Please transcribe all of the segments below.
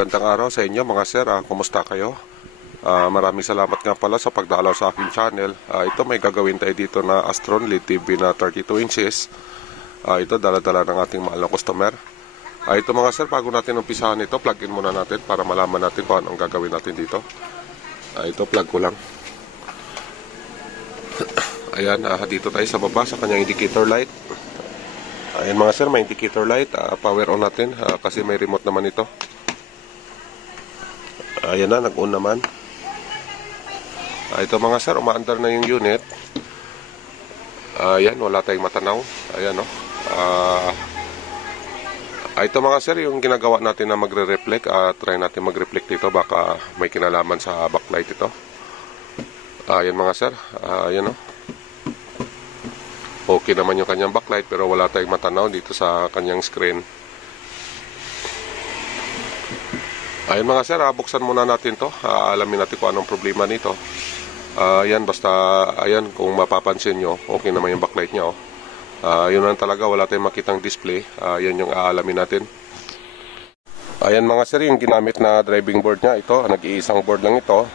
Magandang araw sa inyo mga sir, kumusta kayo? Maraming salamat nga pala sa pagdalaw sa aking channel. Ito may gagawin tayo dito na Astron LED TV na 32 inches. Ito dala-dala ng ating mahal na customer. Ito mga sir, bago natin umpisahan ito, plug in muna natin para malaman natin kung anong gagawin natin dito. Ito plug ko lang. Ayan, dito tayo sa baba sa kanyang indicator light. Ayan mga sir, may indicator light. Power on natin kasi may remote naman ito. Ayan na, nag-on naman. Ito mga sir, umaandar na yung unit. Ayan, wala tayong matanaw. Ayan o. Ito mga sir, yung ginagawa natin na magre-reflect. Try natin mag-reflect dito. Baka may kinalaman sa backlight ito. Ayan mga sir. Ayan o. Okay naman yung kanyang backlight pero wala tayong matanaw dito sa kanyang screen. Ayan mga sir, buksan muna natin to. Alamin natin kung anong problema nito. Ayan, basta, ayan, kung mapapansin nyo, okay naman yung backlight nya. Yun lang talaga, wala tayong makitang display. Ayan yung aalamin natin. Ayan mga sir, yung ginamit na driving board nya, ito, nag-iisang board lang ito.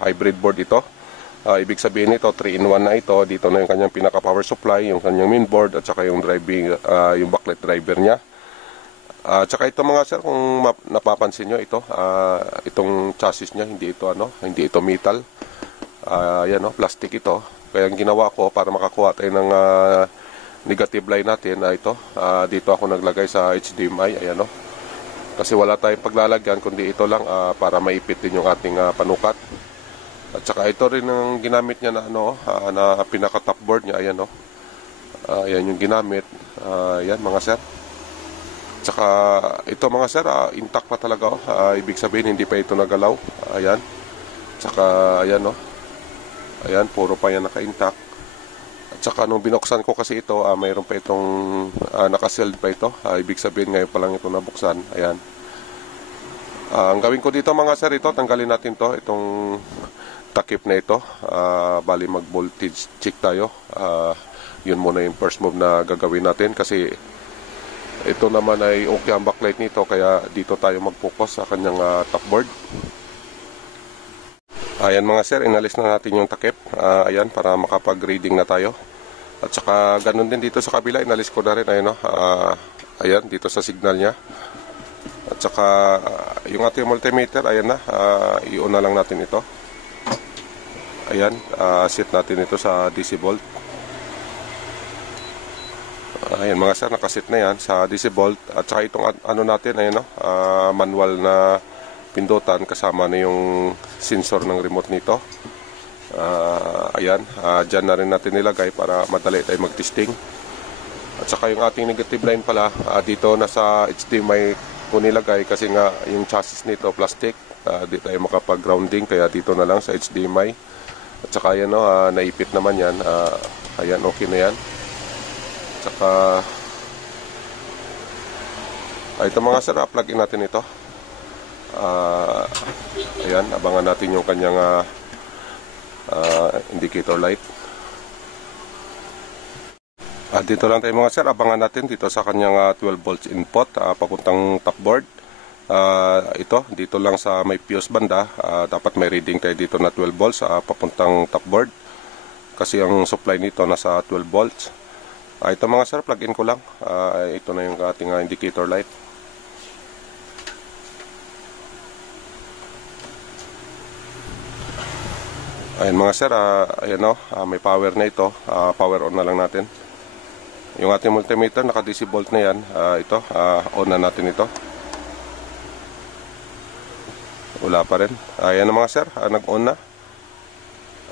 Hybrid board ito. Ibig sabihin ito, 3-in-1 na ito. Dito na yung kanyang pinaka power supply, yung kanyang main board, at saka yung driving, yung backlight driver nya. Tsaka ito mga sir, kung napapansin nyo ito, itong chassis nya, hindi ito metal. Yan plastic ito. Kaya ang ginawa ko para makakuha tayo ng negative line natin, ito, dito ako naglagay sa HDMI, ayan kasi wala tayong paglalagyan, kundi ito lang para maipit din yung ating panukat. At saka ito rin ang ginamit niya na na pinaka top board niya, ayan ayan yung ginamit, ayan mga sir. Tsaka ito mga sir, intact pa talaga. Ibig sabihin hindi pa ito nagalaw. Ayan. Tsaka ayan ayan, puro pa yan naka-intact. At saka nung binuksan ko kasi ito, mayroon pa itong naka-sealed pa ito. Ibig sabihin ngayon pa lang ito nabuksan. Ayan. Ang gawin ko dito mga sir, ito tanggalin natin to, itong takip na ito. Bali mag-voltage check tayo. Yun muna yung first move na gagawin natin kasi ito naman ay okay ang backlight nito, kaya dito tayo mag-focus sa kanyang top board. Ayan mga sir, inalis na natin yung takip. Ayan, para makapag-reading na tayo. At saka ganun din dito sa kabila, inalis ko na rin. Ayan, ayan dito sa signal nya. At saka yung ating multimeter, ayan na, i-on na lang natin ito. Ayan, set natin ito sa DC volt. Ayan mga sir, nakasit na yan sa DC volt. At saka itong natin, ayan manual na pindutan kasama na yung sensor ng remote nito. Ayan, dyan na rin natin nilagay para madali tayo mag-testing. At saka yung ating negative line pala, dito nasa HDMI ko nilagay kasi nga yung chassis nito plastic. Di tayo makapag-grounding kaya dito na lang sa HDMI. At saka ayan naipit naman yan. Ayan, okay na yan. Saka ito mga sir, plug in natin ito. Ayan, abangan natin yung kanyang indicator light. Dito lang tayo mga sir, abangan natin dito sa kanyang 12 volts input papuntang top board. Ito, dito lang sa may fuse banda, dapat may reading tayo dito na 12 volts papuntang top board. Kasi ang supply nito nasa 12 volts. Ito mga sir, plug in ko lang. Ito na yung ating indicator light. Ayan mga sir, ayan may power na ito. Power on na lang natin. Yung ating multimeter, naka DC volt na yan. Ito, on na natin ito. Wala pa rin. Ayan na mga sir, nag-on na.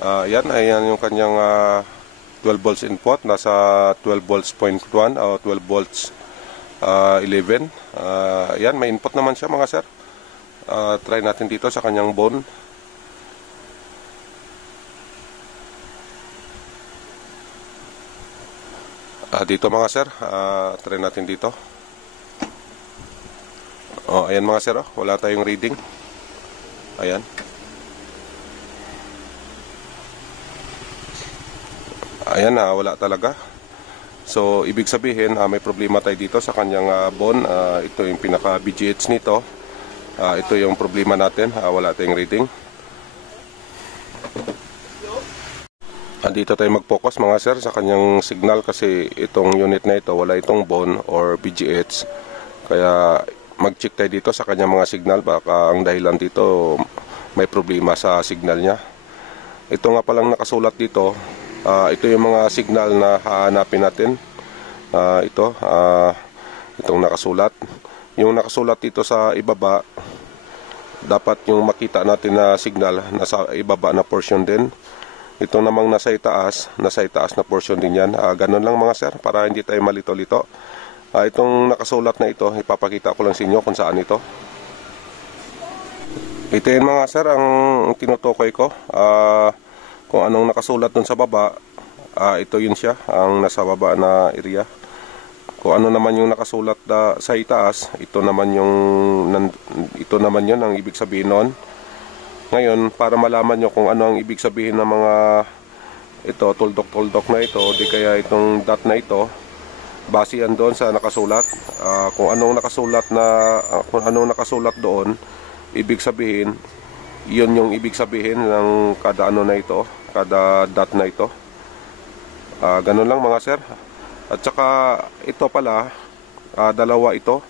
Ayan yung kanyang 12 volts input, nasa 12 volts 0.1 o 12 volts 11. Ayan, may input naman siya mga sir. Try natin dito sa kanyang bone. Dito mga sir, try natin dito. Ayan mga sir, wala tayong reading. Ayan. Ayan na, wala talaga. So, ibig sabihin, may problema tayo dito sa kanyang bone. Ito yung pinaka BGH nito. Ito yung problema natin, wala tayong reading. Dito tayo mag-focus mga sir sa kanyang signal kasi itong unit na ito wala itong BON or BGH. Kaya mag-check tayo dito sa kanyang mga signal, baka ang dahilan dito may problema sa signal niya. Ito nga palang nakasulat dito, ito yung mga signal na hahanapin natin. Itong nakasulat. Yung nakasulat dito sa ibaba, dapat yung makita natin na signal nasa ibaba na portion din. Ito namang nasa itaas na portion din yan. Ganun lang mga sir, para hindi tayo malito-lito. Itong nakasulat na ito, ipapakita ko lang sa inyo kung saan ito. Ito yun mga sir, ang tinutukoy ko. Kung anong nakasulat dun sa baba, ito yun siya, ang nasa baba na area. Kung ano naman yung nakasulat sa itaas, ito naman yun ang ibig sabihin nun. Ngayon, para malaman nyo kung ano ang ibig sabihin ng mga ito, tuldok-tuldok na ito, di kaya itong dot na ito, base yan doon sa nakasulat. Kung anong nakasulat doon, ibig sabihin, yun yung ibig sabihin ng kada ano na ito, kada dot na ito. Ganun lang mga sir. At saka ito pala, dalawa ito.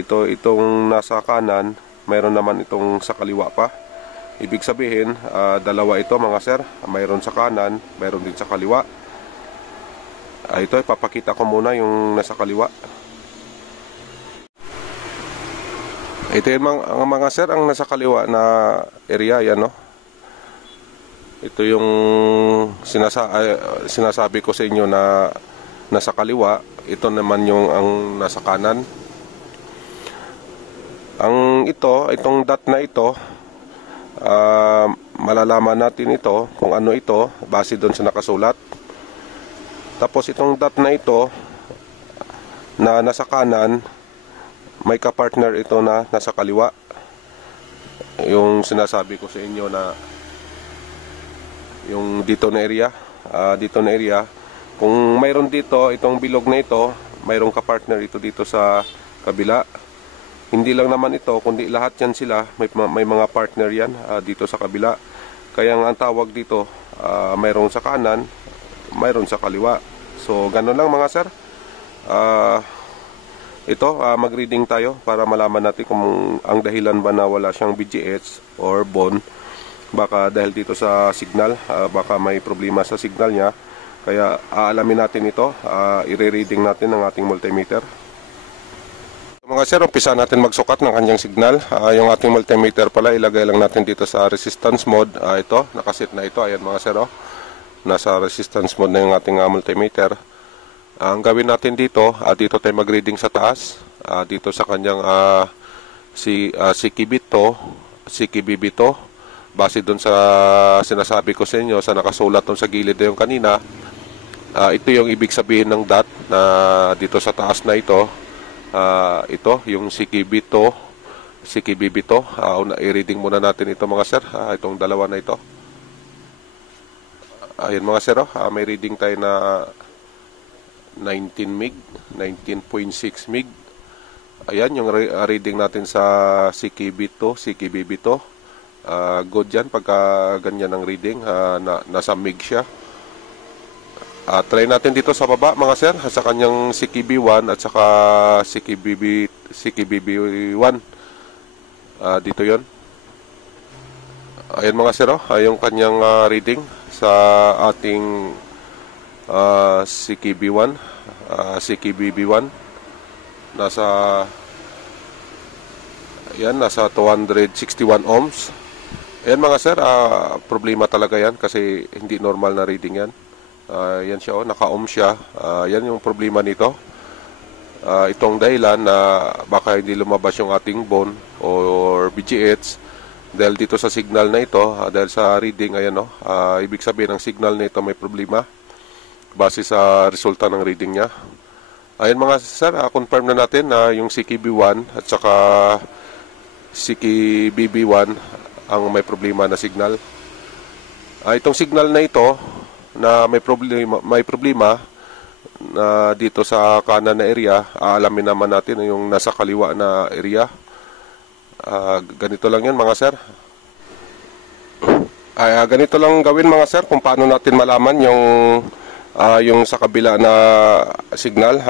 Itong nasa kanan, mayroon naman itong sa kaliwa pa. Ibig sabihin, dalawa ito mga sir. Mayroon sa kanan, mayroon din sa kaliwa. Ito, ipapakita ko muna yung nasa kaliwa. Ito yung mga sir, ang nasa kaliwa na area, yan no. Ito yung sinasabi ko sa inyo na nasa kaliwa. Ito naman yung ang nasa kanan. Itong dot na ito, malalaman natin ito kung ano ito base doon sa nakasulat. Tapos itong dot na ito na nasa kanan, may kapartner ito na nasa kaliwa. Yung sinasabi ko sa inyo na yung dito na area, kung mayroon dito itong bilog na ito, mayroong kapartner ito dito sa kabila. Hindi lang naman ito, kundi lahat yan sila, may mga partner yan dito sa kabila. Kaya nga ang tawag dito, mayroong sa kanan, mayroon sa kaliwa. So ganun lang mga sir. Mag-reading tayo para malaman natin kung ang dahilan ba na wala siyang BGH or BON. Baka dahil dito sa signal, baka may problema sa signal niya. Kaya aalamin natin ito, i-reading natin ng ating multimeter. Mga sir, umpisa natin magsukat ng kanyang signal. Yung ating multimeter pala, ilagay lang natin dito sa resistance mode. Ito, nakasit na ito. Ayan mga sir, nasa resistance mode na yung ating multimeter. Ang gawin natin dito, dito tayo mag-reading sa taas. Dito sa kanyang CKB to. Base dun sa sinasabi ko sa inyo, sa nakasulat dun sa gilid na yung kanina, ito yung ibig sabihin ng dot na dito sa taas na ito. Ito, yung CKB to. I-reading muna natin ito mga sir, itong dalawa na ito. Ayan mga sir, may reading tayo na 19 mig, 19.6 mig. Ayan yung reading natin sa CKB to. Good yan pagka ganyan ang reading, nasa mig siya. Try natin dito sa baba mga sir, sa kanyang CKB1 at saka CKBB1. Dito yon. Ayan mga sir, yung kanyang reading sa ating CKB1, CKBB1. Nasa 261 ohms. Ayan mga sir, problema talaga yan kasi hindi normal na reading yan. Yan siya, naka-ohm siya. Yan yung problema nito. Itong dahilan na baka hindi lumabas yung ating BON or BGH dahil dito sa signal na ito, dahil sa reading, ayan ibig sabihin ng signal na ito may problema base sa resulta ng reading niya. Ayan mga sir, confirm na natin na yung CKB1 at saka CKBB1 ang may problema na signal. Itong signal na ito na may problema na dito sa kanan na area, alamin naman natin yung nasa kaliwa na area. Ganito lang yun mga sir. Ganito lang gawin mga sir kung paano natin malaman yung sa kabila na signal.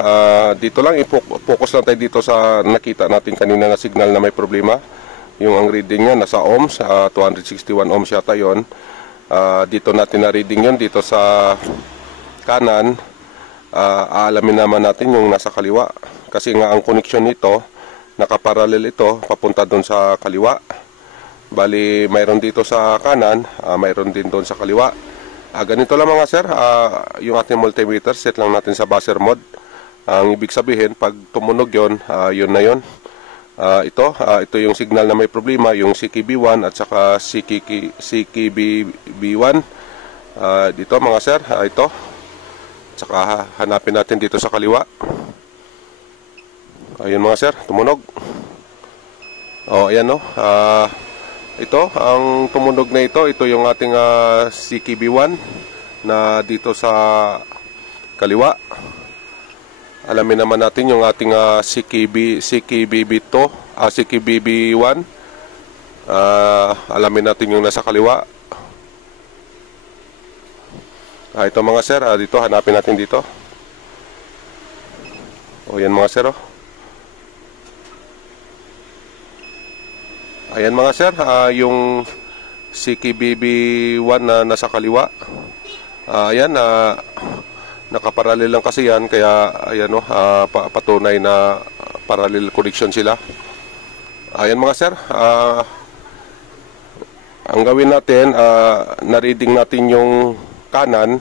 Dito lang i-focus lang tayo dito sa nakita natin kanina na signal na may problema. Yung ang reading niya nasa ohms, 261 ohms yata yon. Dito natin na reading yun dito sa kanan. Aalamin naman natin yung nasa kaliwa kasi nga ang connection nito nakaparallel ito papunta doon sa kaliwa. Bali mayroon dito sa kanan, mayroon din doon sa kaliwa. Ganito lang mga sir, yung ating multimeter set lang natin sa buzzer mode. Ang ibig sabihin pag tumunog yon, yun na yun. Ito yung signal na may problema, yung CKB1 at saka CKB1. Dito mga sir, ito. Saka hanapin natin dito sa kaliwa. Ayun mga sir, tumunog. Ayan no. Ito, ang tumunog na ito yung ating CKB1 na dito sa kaliwa. Alamin naman natin yung ating CKBB2, CKBB1. Alamin natin yung nasa kaliwa. Ito mga sir, dito hanapin natin dito. Yan mga sir. Ayan mga sir, yung CKBB1 na nasa kaliwa. Ayan, nakaparallel lang kasi yan, kaya ayan patunay na parallel connection sila. Ayan mga sir, ang gawin natin, na-reading natin yung kanan.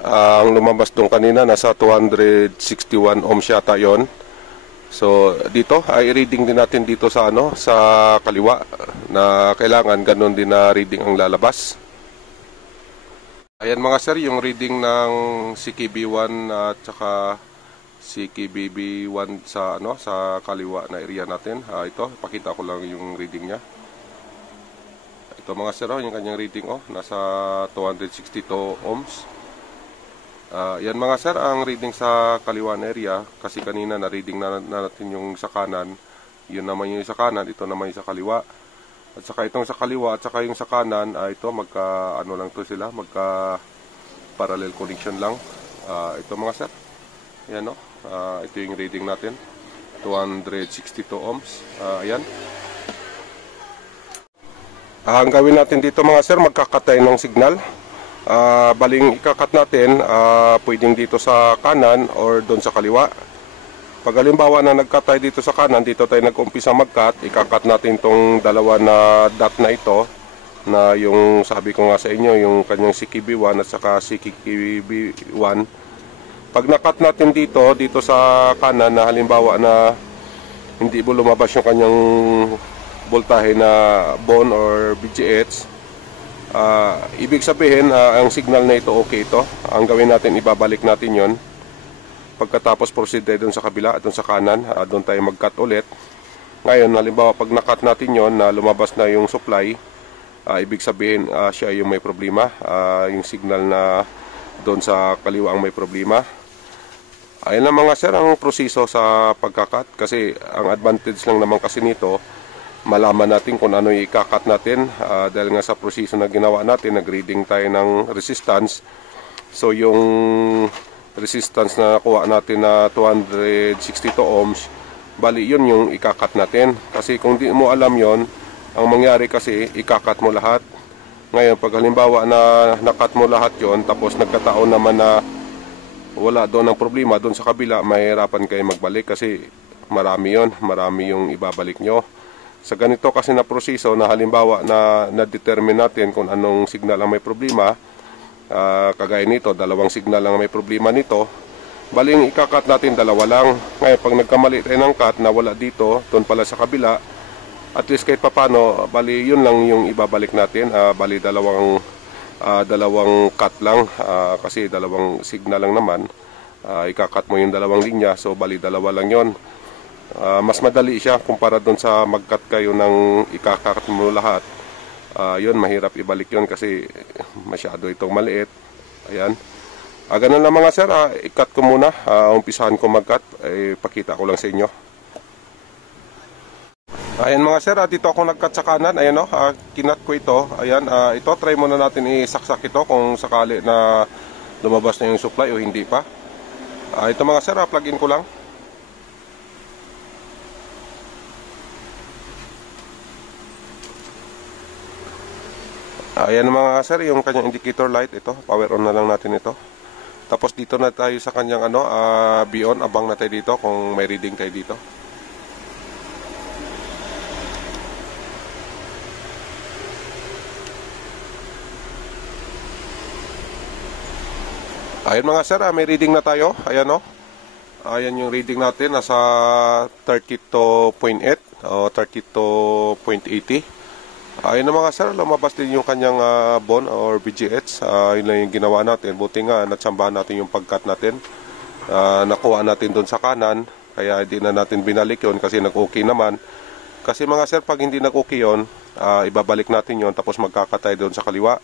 Ang lumabas doon kanina nasa 261 ohms yata yon. So dito ay reading din natin dito sa sa kaliwa na kailangan ganun din na reading ang lalabas. Ayan mga sir, yung reading ng CKB1 at saka CKBB1 sa sa kaliwa na area natin. Ito, pakita ko lang yung reading niya. Ito mga sir, yung kanyang reading nasa 262 ohms. Yan mga sir, ang reading sa kaliwa na area, kasi kanina na-reading na natin yung sa kanan. Yun naman yung sa kanan, ito naman yung sa kaliwa. At saka itong sa kaliwa at saka yung sa kanan, ito magka lang to sila, magka parallel connection lang. Ito mga sir. Ayan ito yung reading natin. 262 ohms. Ayan. Ang gawin natin dito mga sir, magkakatay ng signal. Baling ikakat natin, pwedeng dito sa kanan or doon sa kaliwa. Pag halimbawa na nagkat tayo dito sa kanan, dito tayo nag-umpisa mag-cut, ikakat natin tong dalawa na dot na ito, na yung sabi ko nga sa inyo, yung kanyang CKB1 at saka CKB1. Pag nakat natin dito sa kanan, na halimbawa na hindi mo lumabas yung kanyang voltahe na bone or BGH, ibig sabihin ang signal na ito okay ito. Ang gawin natin, ibabalik natin yon. Pagkatapos proceed tayo dun sa kabila, dun sa kanan, dun tayo mag-cut ulit. Ngayon halimbawa pag na-cut natin yon, na lumabas na yung supply, ibig sabihin siya yung may problema, yung signal na dun sa kaliwa ang may problema. Ayun lang mga sir ang proseso sa pagkakat, kasi ang advantage lang naman kasi nito, malaman natin kung ano yung ikakat natin, dahil nga sa proseso na ginawa natin, nag-reading tayo ng resistance. So yung resistance na nakuha natin na 262 ohms, bali yun yung ikakat natin. Kasi kung di mo alam yon, ang mangyari kasi ikakat mo lahat. Ngayon pag halimbawa na nakat mo lahat yon, tapos nagkataon naman na wala doon ang problema, doon sa kabila mahirapan kayo magbalik kasi marami yon, marami yung ibabalik nyo. Sa ganito kasi na proseso na halimbawa na na-determine natin kung anong signal ang may problema, kagaya nito, dalawang signal ang may problema nito, baling ikakat natin dalawa lang. Ngayon pag nagkamali tayo ng cut na wala dito, doon pala sa kabila, at least kahit papano, bali yun lang yung ibabalik natin. Bali dalawang cut lang, kasi dalawang signal lang naman, ikakat mo yung dalawang linya, so bali dalawa lang yon. Mas madali siya kumpara doon sa mag-cut kayo ng ikakat mo lahat. Yun, mahirap ibalik yun kasi masyado itong maliit. Ayan. Ganun lang mga sir, i-cut ko muna. Umpisahan ko mag-cut, pakita ko lang sa inyo. Ayan mga sir, dito ako nag-cut sa kanan. Ayan o, kinat ko ito. Ayan, ito, try muna natin isaksak ito kung sakali na lumabas na yung supply o hindi pa. Ito mga sir, plug-in ko lang. Ayan mga sir, yung kanyang indicator light. Ito, power on na lang natin ito. Tapos dito na tayo sa kanyang be-on. Abang na tayo dito kung may reading tayo dito. Ayan mga sir, may reading na tayo. Ayan o. Ayan yung reading natin. Nasa 32.8 o 32.80. Ayan na mga sir, lumabas din yung kanyang bone or BGH. Yun lang yung ginawa natin. Buti nga, natsambahan natin yung pagkat natin. Nakuha natin doon sa kanan. Kaya hindi na natin binalik yun kasi nag-okay naman. Kasi mga sir, pag hindi nag-okay yun, ibabalik natin yun tapos magkakatay doon sa kaliwa.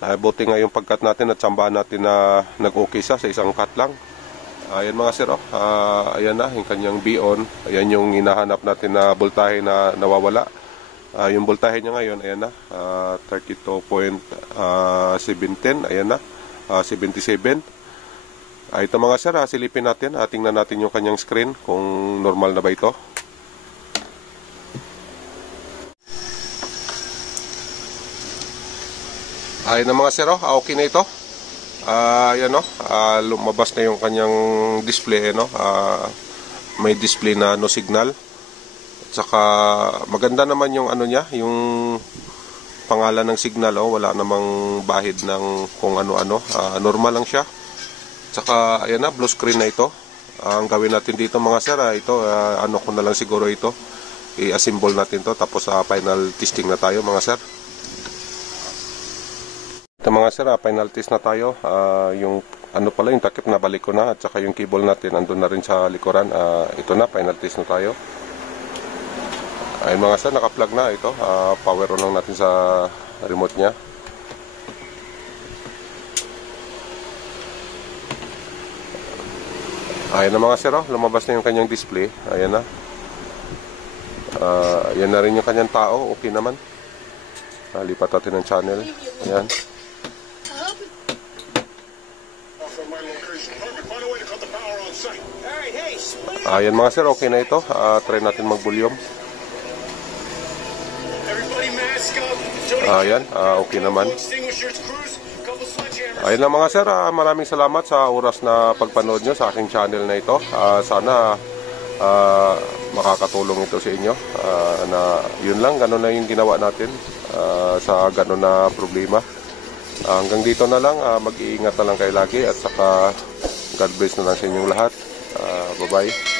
Buti nga yung pagkat natin at sambahan natin na nag-okay sa isang cut lang. Ayan mga sir, ayan na yung kanyang be-on. Ayan yung hinahanap natin na voltahe na nawawala. Yung voltahe niya ngayon, ayan na, 32.710, ayan na, 77. Ito mga sir, silipin natin, tingnan natin yung kanyang screen kung normal na ba ito. Ayan na mga sir, okay na ito. Ayan o, lumabas na yung kanyang display, may display na no signal. At saka maganda naman yung niya, yung pangalan ng signal, wala namang bahid ng kung ano-ano, normal lang siya. At saka ayan na, blue screen na ito. Ang gawin natin dito mga sir, ito, ko na lang siguro ito, i-assemble natin to tapos final testing na tayo mga sir. Ito mga sir, final test na tayo. Yung pala, yung takip na balik ko na at saka yung cable natin andun na rin sa likuran. Ito na, final test na tayo. Ayun mga sir, naka-plug na ito. Power on lang natin sa remote nya. Ayan na mga sir, lumabas na yung kanyang display. Ayan na. Ayan na rin yung kanyang tao. Okay naman. Lipat natin ng channel. Ayan. Ayan mga sir, okay na ito. Try natin mag-volume. Ayan, okay naman. Ayan lang mga sir, maraming salamat sa oras na pagpanood nyo sa aking channel na ito. Sana makakatulong ito sa inyo. Na yun lang, ganun na yung ginawa natin sa ganun na problema. Hanggang dito na lang, mag-iingat na lang kayo lagi at saka God bless na lang sa inyong lahat. Bye-bye.